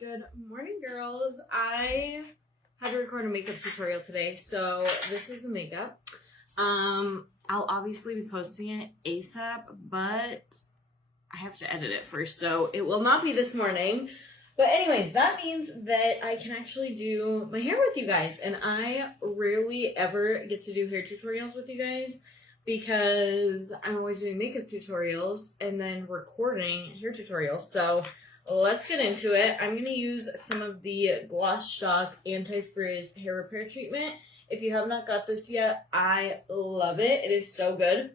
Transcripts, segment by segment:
Good morning, girls. I had to record a makeup tutorial today, so this is the makeup. I'll obviously be posting it ASAP, but I have to edit it first, so it will not be this morning. But anyways, that means that I can actually do my hair with you guys, and I rarely ever get to do hair tutorials with you guys because I'm always doing makeup tutorials and then recording hair tutorials. So let's get into it. I'm going to use some of the Gloss Shock Anti-Frizz Hair Repair Treatment. If you have not got this yet, I love it. It is so good.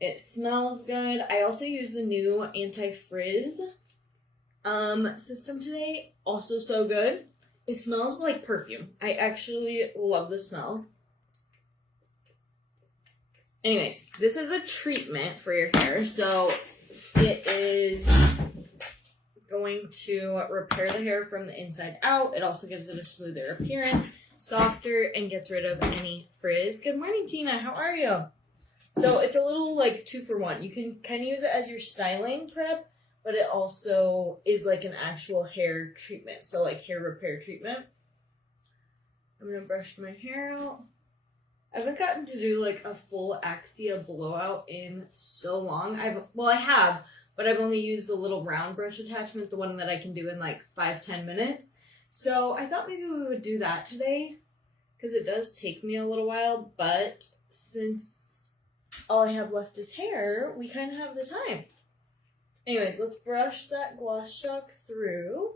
It smells good. I also use the new Anti-Frizz system today. Also so good. It smells like perfume. I actually love the smell. Anyways, this is a treatment for your hair. So it is going to repair the hair from the inside out. It also gives it a smoother appearance, softer, and gets rid of any frizz. Good morning, Tina. How are you? So it's a little like 2-for-1. You can kind of use it as your styling prep, but it also is like an actual hair treatment. So like hair repair treatment. I'm going to brush my hair out. I haven't gotten to do like a full Axia blowout in so long. I have, but I've only used the little round brush attachment, the one that I can do in like 5-10 minutes. So I thought maybe we would do that today because it does take me a little while, but since all I have left is hair, we kind of have the time. Anyways, let's brush that Gloss Shock through.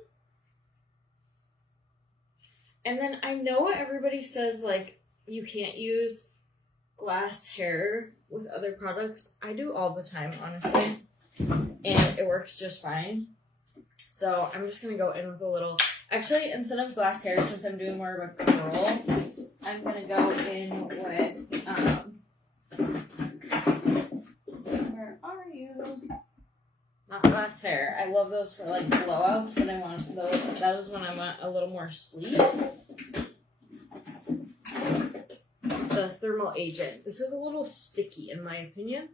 And then I know what everybody says, like, you can't use glass hair with other products. I do all the time, honestly. And it works just fine. So I'm just going to go in with a little... Actually, instead of glass hair, since I'm doing more of a curl, I'm going to go in with... where are you? Not glass hair. I love those for like blowouts, but I want those. That is when I want a little more sleek. The Thermal Agent. This is a little sticky in my opinion.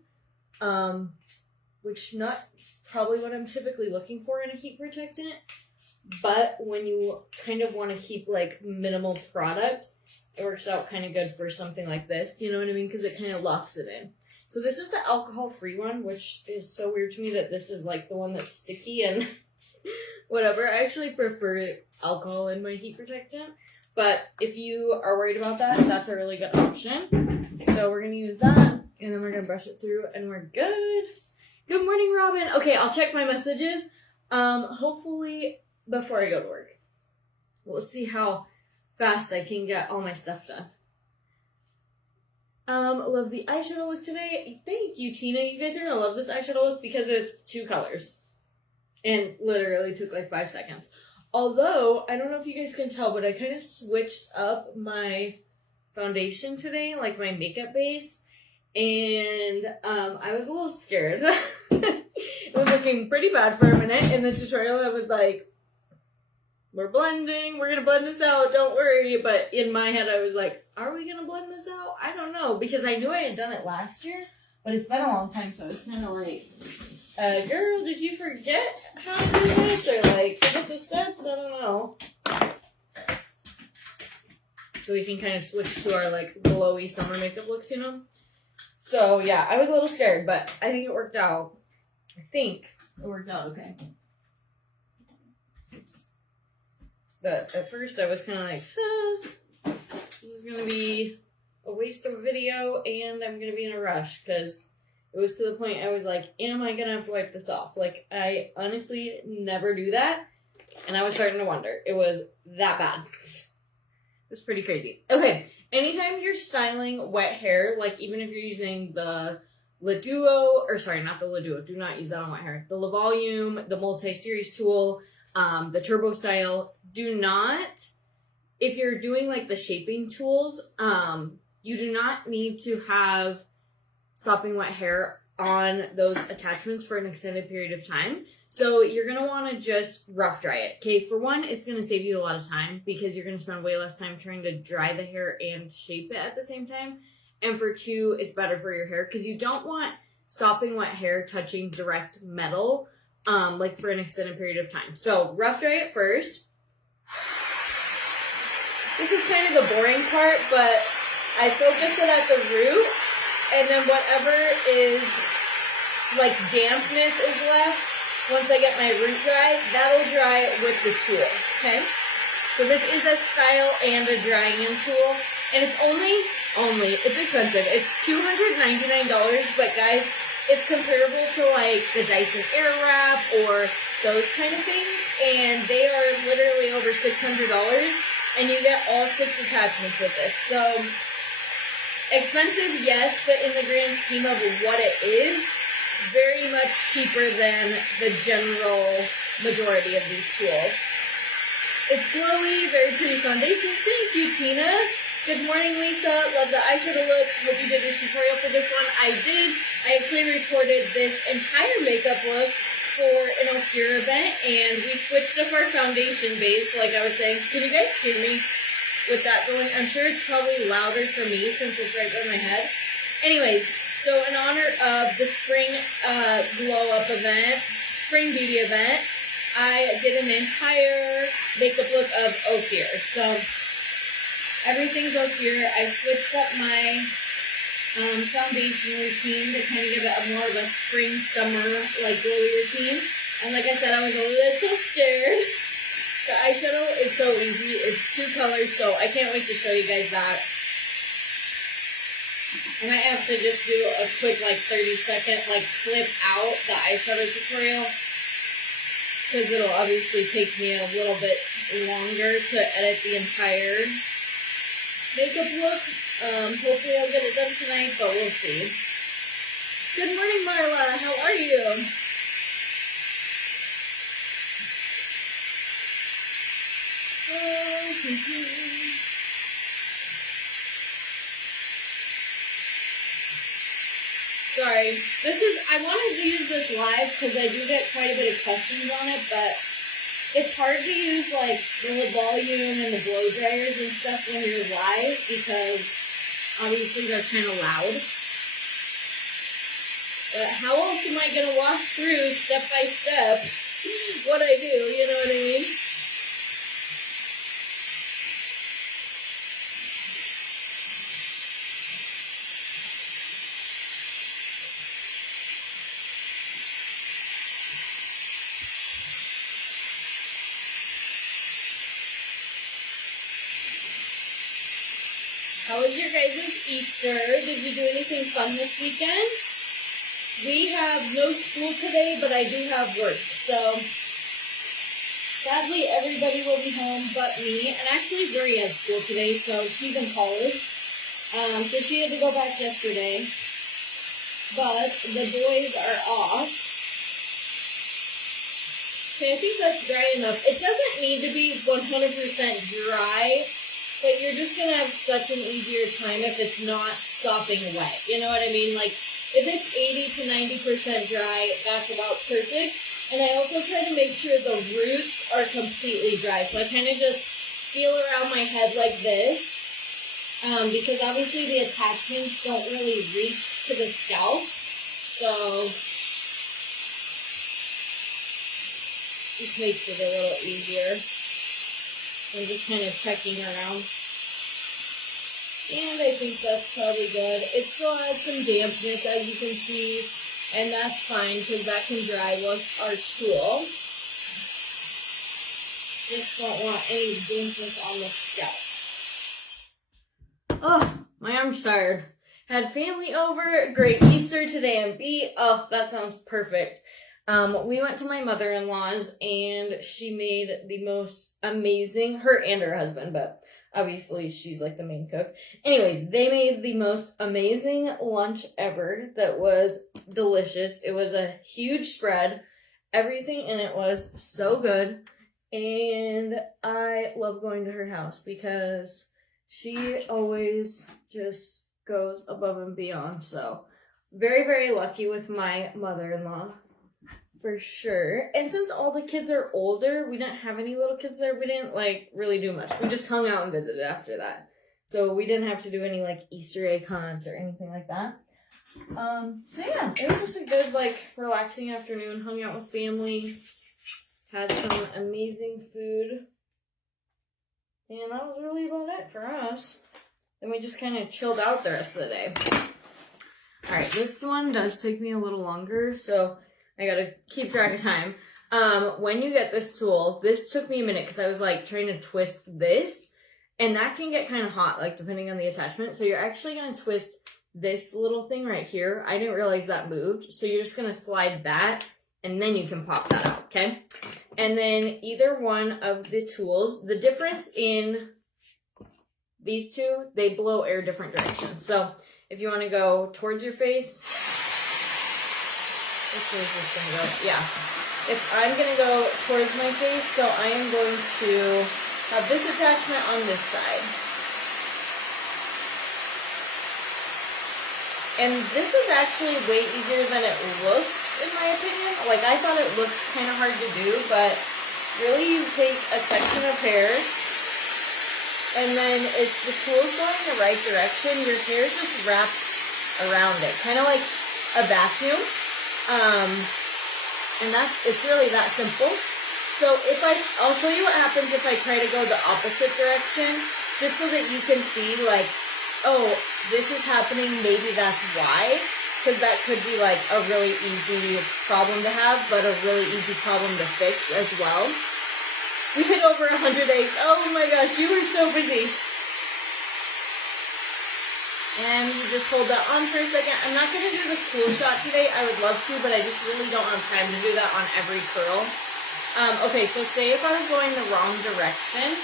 Which not probably what I'm typically looking for in a heat protectant. But when you kind of want to keep like minimal product, it works out kind of good for something like this. You know what I mean? Because it kind of locks it in. So this is the alcohol-free one, which is so weird to me that this is like the one that's sticky and whatever. I actually prefer alcohol in my heat protectant. But if you are worried about that, that's a really good option. So we're going to use that, and then we're going to brush it through, and we're good. Good morning, Robin. Okay, I'll check my messages. Hopefully before I go to work. We'll see how fast I can get all my stuff done. Love the eyeshadow look today. Thank you, Tina. You guys are going to love this eyeshadow look because it's 2 colors. And literally took like 5 seconds. Although, I don't know if you guys can tell, but I kind of switched up my foundation today, like my makeup base. And I was a little scared. It was looking pretty bad for a minute. In the tutorial, I was like, we're blending. We're going to blend this out. Don't worry. But in my head, I was like, are we going to blend this out? I don't know. Because I knew I had done it last year. But it's been a long time. So I was kind of like, girl, did you forget how to do this? Or like, forget the steps? I don't know. So we can kind of switch to our like glowy summer makeup looks, you know? So yeah, I was a little scared, but I think it worked out. I think it worked out okay. But at first I was kind of like, this is going to be a waste of a video and I'm going to be in a rush because it was to the point I was like, am I going to have to wipe this off? Like, I honestly never do that. And I was starting to wonder. It was that bad. It was pretty crazy. Okay, anytime you're styling wet hair, like even if you're using the Le Duo, or sorry, not the Le Duo, do not use that on wet hair. The Le Volume, the Multi-Series tool, the Turbo Style, do not, if you're doing like the shaping tools, you do not need to have sopping wet hair on those attachments for an extended period of time. So you're going to want to just rough dry it. Okay, for one, it's going to save you a lot of time because you're going to spend way less time trying to dry the hair and shape it at the same time. And for 2, it's better for your hair because you don't want sopping wet hair touching direct metal like for an extended period of time. So rough dry it first. This is kind of the boring part, but I focus it at the root, and then whatever is like dampness is left, once I get my root dry, that'll dry with the tool, okay? So this is a style and a drying in tool, and it's it's expensive. It's $299, but guys, it's comparable to like the Dyson Airwrap or those kind of things, and they are literally over $600. And you get all 6 attachments with this. So, expensive, yes, but in the grand scheme of what it is, very much cheaper than the general majority of these tools. It's glowy, very pretty foundation. Thank you, Tina. Good morning, Lisa. Love the eyeshadow look. Hope you did your tutorial for this one. I did. I actually recorded this entire makeup look for an Ophir event, and we switched up our foundation base, like I was saying. Can you guys hear me with that going? I'm sure it's probably louder for me since it's right by my head. Anyways, so in honor of the spring glow up event, spring beauty event, I did an entire makeup look of Ophir. So everything's Ophir. I switched up my foundation routine to kind of give it a more of a spring, summer, like glowy routine. And like I said, I was a little scared. The eyeshadow is so easy. It's 2 colors, so I can't wait to show you guys that. I might have to just do a quick, like, 30-second, like, flip out the eyeshadow tutorial, because it'll obviously take me a little bit longer to edit the entire makeup look. Hopefully I'll get it done tonight, but we'll see. Good morning, Marla. How are you? Sorry. I wanted to use this live because I do get quite a bit of questions on it, but it's hard to use, like, the volume and the blow dryers and stuff when you're live because obviously they're kind of loud. But how else am I going to walk through step by step what I do, you know what I mean? How was your guys' Easter? Did you do anything fun this weekend? We have no school today, but I do have work. So, sadly, everybody will be home but me. And actually, Zuri had school today, so she's in college. So she had to go back yesterday. But the boys are off. Okay, I think that's dry enough. It doesn't need to be 100% dry, but you're just going to have such an easier time if it's not sopping wet. You know what I mean? Like, if it's 80 to 90% dry, that's about perfect. And I also try to make sure the roots are completely dry. So I kind of just feel around my head like this. Because obviously the attachments don't really reach to the scalp. So this makes it a little easier. I'm just kind of checking around. And I think that's probably good. It still has some dampness, as you can see. And that's fine, because that can dry with our tool. Just don't want any dampness on the scalp. Oh, my arm's tired. Had family over. Great Easter today in B. Oh, that sounds perfect. We went to my mother-in-law's, and she made the most amazing, her and her husband, but obviously she's like the main cook. Anyways, they made the most amazing lunch ever that was delicious. It was a huge spread. Everything in it was so good, and I love going to her house because she always just goes above and beyond. So very, very lucky with my mother-in-law. For sure. And since all the kids are older, we didn't have any little kids there. We didn't, like, really do much. We just hung out and visited after that. So we didn't have to do any, like, Easter egg hunts or anything like that. So yeah, it was just a good, like, relaxing afternoon. Hung out with family, had some amazing food, and that was really about it for us. Then we just kind of chilled out the rest of the day. Alright, this one does take me a little longer, so I gotta keep track of time. When you get this tool, this took me a minute because I was like trying to twist this, and that can get kind of hot, like depending on the attachment. So you're actually gonna twist this little thing right here. I didn't realize that moved, so you're just gonna slide that, and then you can pop that out, okay? And then either one of the tools, the difference in these two, they blow air different directions. So if you want to go towards your face, which way is this going to go? Yeah. If I'm going to go towards my face, so I am going to have this attachment on this side. And this is actually way easier than it looks, in my opinion. Like, I thought it looked kind of hard to do, but really you take a section of hair, and then if the tool is going the right direction, your hair just wraps around it, kind of like a vacuum. And it's really that simple. So I'll show you what happens if I try to go the opposite direction, just so that you can see, like, oh, this is happening, maybe that's why, because that could be like a really easy problem to have, but a really easy problem to fix as well. We hit over 100 eggs. Oh my gosh, you were so busy. And you just hold that on for a second. I'm not going to do the cool shot today. I would love to, but I just really don't have time to do that on every curl. Okay, so say if I was going the wrong direction.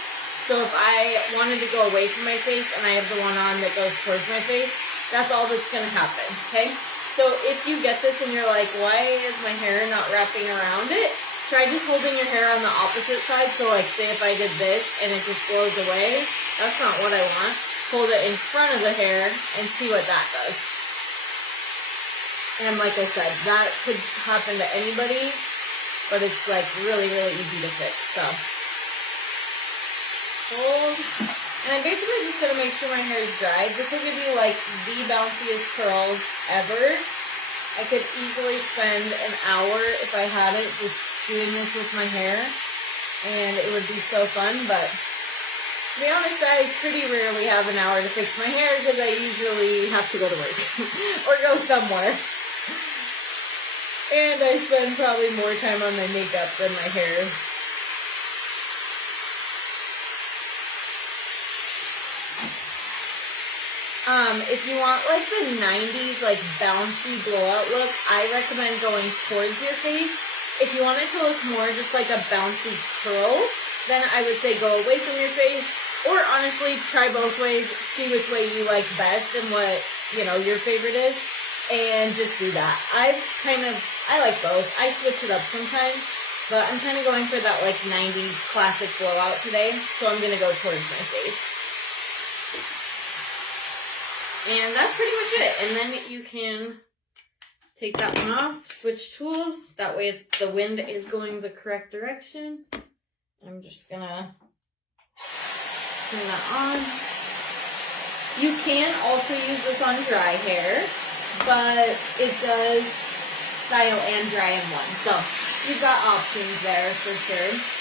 So if I wanted to go away from my face and I have the one on that goes towards my face, that's all that's going to happen, okay? So if you get this and you're like, why is my hair not wrapping around it? Try just holding your hair on the opposite side. So like, say if I did this and it just blows away, that's not what I want. Hold it in front of the hair and see what that does. And like I said, that could happen to anybody, but it's like really, really easy to fix, so. Hold. And I'm basically just going to make sure my hair is dry. This will give you like the bounciest curls ever. I could easily spend an hour if I had it just doing this with my hair, and it would be so fun, but to be honest, I pretty rarely have an hour to fix my hair because I usually have to go to work or go somewhere. And I spend probably more time on my makeup than my hair. If you want like the 90s like bouncy blowout look, I recommend going towards your face. If you want it to look more just like a bouncy curl, then I would say go away from your face. Or honestly, try both ways, see which way you like best and what, you know, your favorite is, and just do that. I like both. I switch it up sometimes, but I'm kind of going for that like 90s classic blowout today, so I'm going to go towards my face. And that's pretty much it. And then you can take that one off, switch tools. That way the wind is going the correct direction. I'm just gonna turn that on. You can also use this on dry hair, but it does style and dry in one. So you've got options there for sure.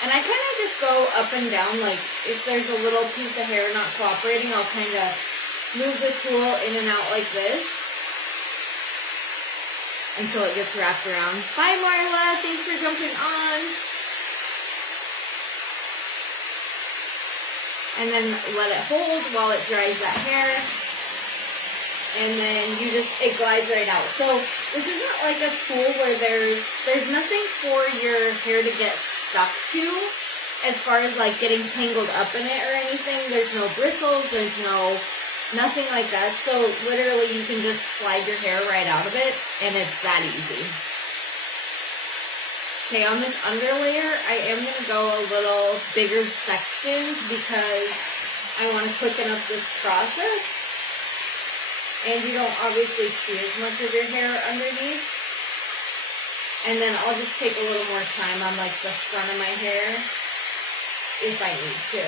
And I kind of just go up and down, like if there's a little piece of hair not cooperating, I'll kind of move the tool in and out like this until it gets wrapped around. Bye Marla, thanks for jumping on. And then let it hold while it dries that hair. And then it glides right out. So this isn't like a tool where there's nothing for your hair to get stuck to as far as like getting tangled up in it or anything. There's no bristles, there's nothing like that. So literally you can just slide your hair right out of it and it's that easy. Okay, on this underlayer, I am going to go a little bigger sections because I want to quicken up this process. And you don't obviously see as much of your hair underneath. And then I'll just take a little more time on like the front of my hair if I need to.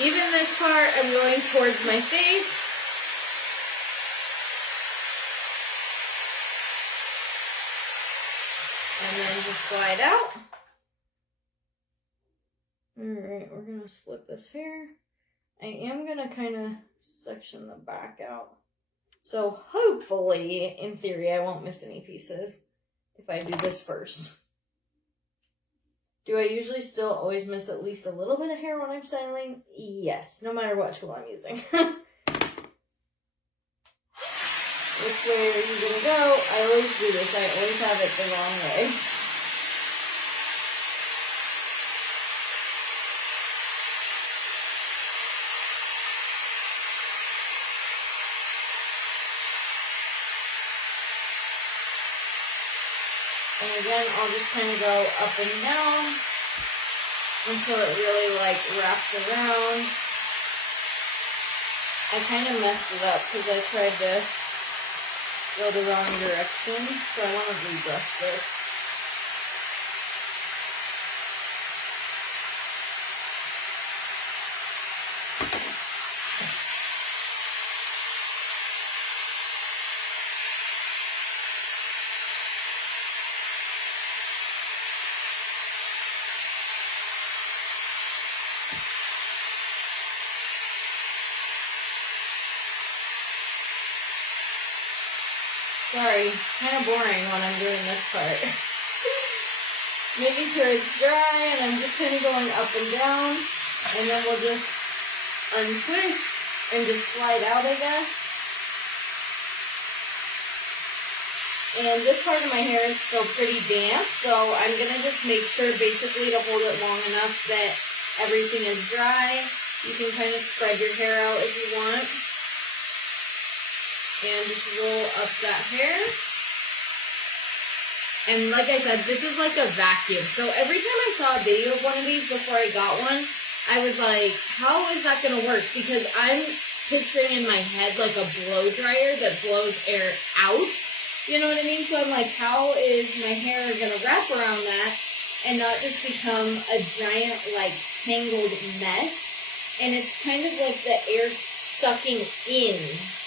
Even this part, I'm going towards my face. And then just glide out. Alright, we're going to split this hair. I am going to kind of section the back out. So hopefully, in theory, I won't miss any pieces if I do this first. Do I usually still always miss at least a little bit of hair when I'm styling? Yes, no matter what tool I'm using. Which way are you gonna go? I always do this. I always have it the wrong way. And again, I'll just kind of go up and down until it really like wraps around. I kind of messed it up because I tried to go the wrong direction, so I want to rebrush this. Sorry, kind of boring when I'm doing this part. Making sure it's dry, and I'm just kind of going up and down, and then we'll just untwist and just slide out, I guess. And this part of my hair is still pretty damp, so I'm going to just make sure basically to hold it long enough that everything is dry. You can kind of spread your hair out if you want. And just roll up that hair. And like I said, this is like a vacuum. So every time I saw a video of one of these before I got one, I was like, how is that going to work? Because I'm picturing in my head like a blow dryer that blows air out. You know what I mean? So I'm like, how is my hair going to wrap around that and not just become a giant like tangled mess? And it's kind of like the air's sucking in,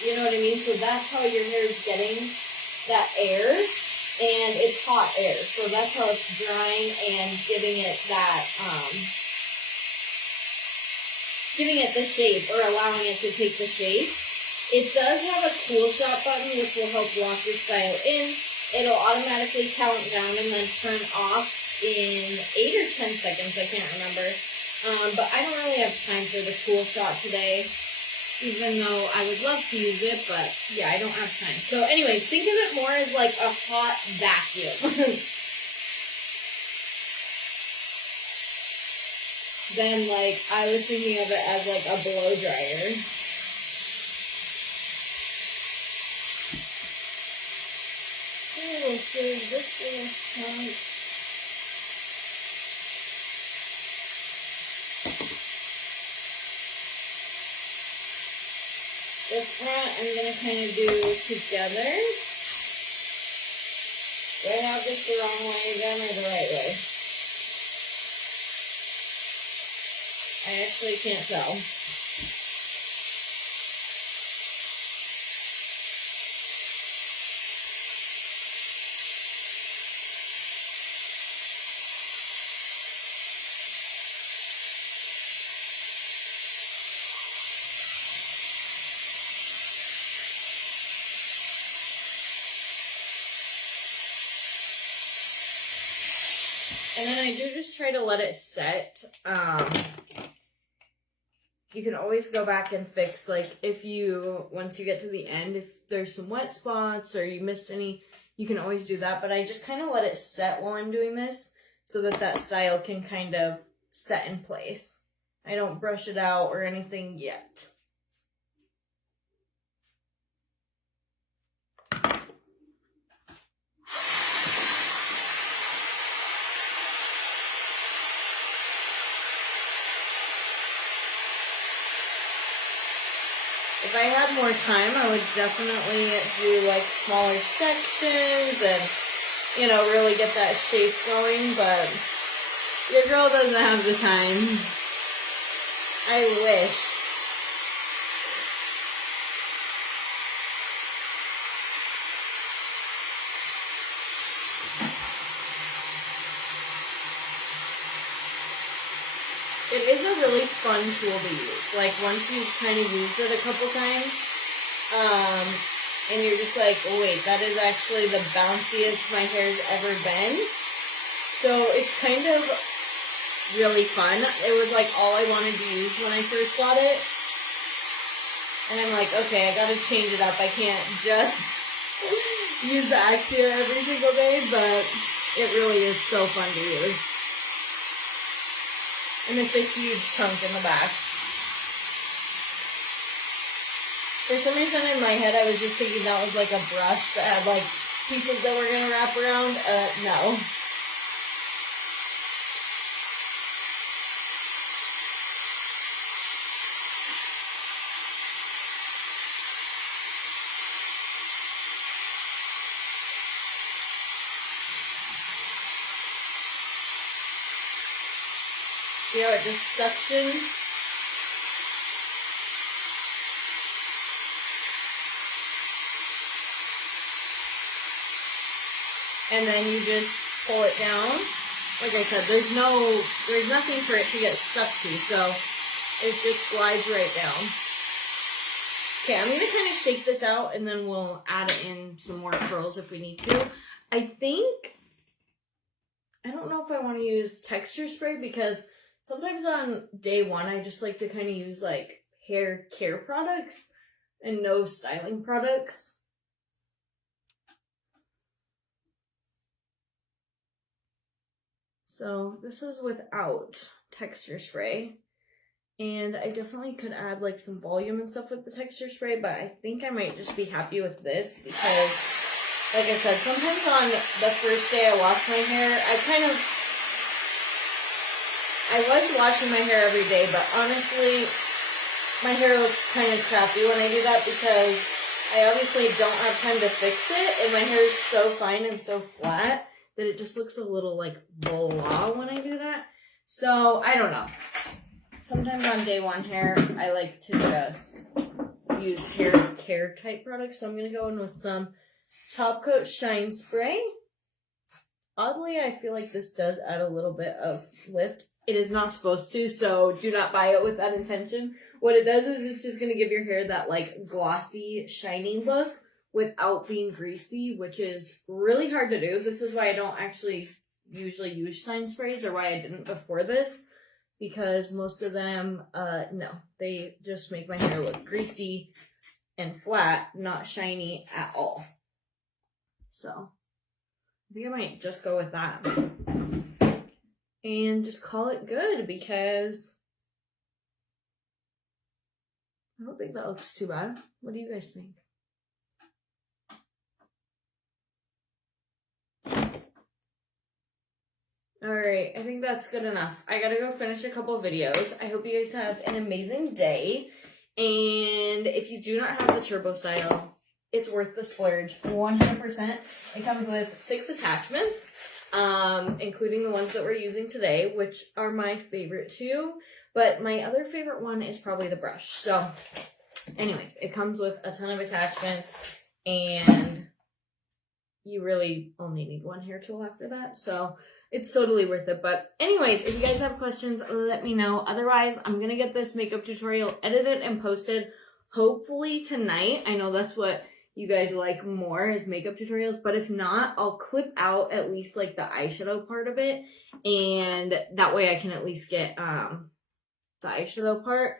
you know what I mean? So that's how your hair is getting that air, and it's hot air. So that's how it's drying and giving it that, giving it the shape, or allowing it to take the shape. It does have a cool shot button, which will help lock your style in. It'll automatically count down and then turn off in 8 or 10 seconds, I can't remember. But I don't really have time for the cool shot today, even though I would love to use it, but yeah, I don't have time. So anyways, think of it more as like a hot vacuum than like, I was thinking of it as like a blow dryer. Okay, we'll save this little chunk. The front I'm going to kind of do together. Do I have this the wrong way again or the right way? I actually can't tell. And then I do just try to let it set. You can always go back and fix, like, once you get to the end, if there's some wet spots or you missed any, you can always do that. But I just kind of let it set while I'm doing this so that style can kind of set in place. I don't brush it out or anything yet. If I had more time, I would definitely do like smaller sections and, you know, really get that shape going, but your girl doesn't have the time. I wish. It is a really fun tool to use. Like, once you've kind of used it a couple times, and you're just like, oh wait, that is actually the bounciest my hair's ever been. So it's kind of really fun. It was like all I wanted to use when I first got it. And I'm like, okay, I gotta change it up. I can't just use the Axia every single day, but it really is so fun to use. And it's a huge chunk in the back. For some reason in my head, I was just thinking that was like a brush that had like pieces that we're gonna wrap around. No. See how it just suctions? And then you just pull it down. Like I said, there's nothing for it to get stuck to, so it just glides right down. Okay, I'm gonna kind of shake this out and then we'll add in some more curls if we need to. I don't know if I want to use texture spray because sometimes on day one, I just like to kind of use like hair care products and no styling products. So this is without texture spray. And I definitely could add like some volume and stuff with the texture spray, but I think I might just be happy with this because, like I said, sometimes on the first day I wash my hair, I was washing my hair every day, but honestly, my hair looks kind of crappy when I do that because I obviously don't have time to fix it, and my hair is so fine and so flat that it just looks a little like blah when I do that. So, I don't know. Sometimes on day one hair, I like to just use hair care type products. So I'm going to go in with some Top Coat Shine Spray. Oddly, I feel like this does add a little bit of lift. It is not supposed to, so do not buy it with that intention. What it does is it's just going to give your hair that like glossy, shiny look without being greasy, which is really hard to do. This is why I don't actually usually use shine sprays, or why I didn't before this, because most of them, no, they just make my hair look greasy and flat, not shiny at all. So I think I might just go with that and just call it good, because I don't think that looks too bad. What do you guys think? Alright, I think that's good enough. I gotta go finish a couple videos. I hope you guys have an amazing day. And if you do not have the turbo style, it's worth the splurge. 100%. It comes with 6 attachments, including the ones that we're using today, which are my favorite too. But my other favorite one is probably the brush. So, anyways, it comes with a ton of attachments, and you really only need one hair tool after that. So, it's totally worth it. But anyways, if you guys have questions, let me know. Otherwise, I'm going to get this makeup tutorial edited and posted hopefully tonight. I know that's what you guys like more, is makeup tutorials. But if not, I'll clip out at least like the eyeshadow part of it. And that way I can at least get the eyeshadow part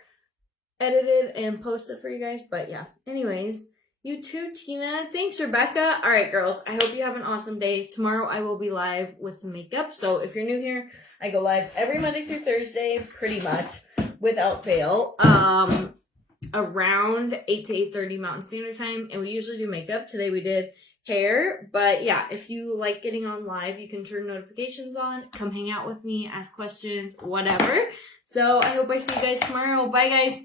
edited and posted for you guys. But yeah, anyways. You too, Tina. Thanks, Rebecca. All right, girls. I hope you have an awesome day. Tomorrow I will be live with some makeup. So if you're new here, I go live every Monday through Thursday, pretty much, without fail, around 8 to 8:30 Mountain Standard Time. And we usually do makeup. Today we did hair. But yeah, if you like getting on live, you can turn notifications on. Come hang out with me, ask questions, whatever. So I hope I see you guys tomorrow. Bye, guys.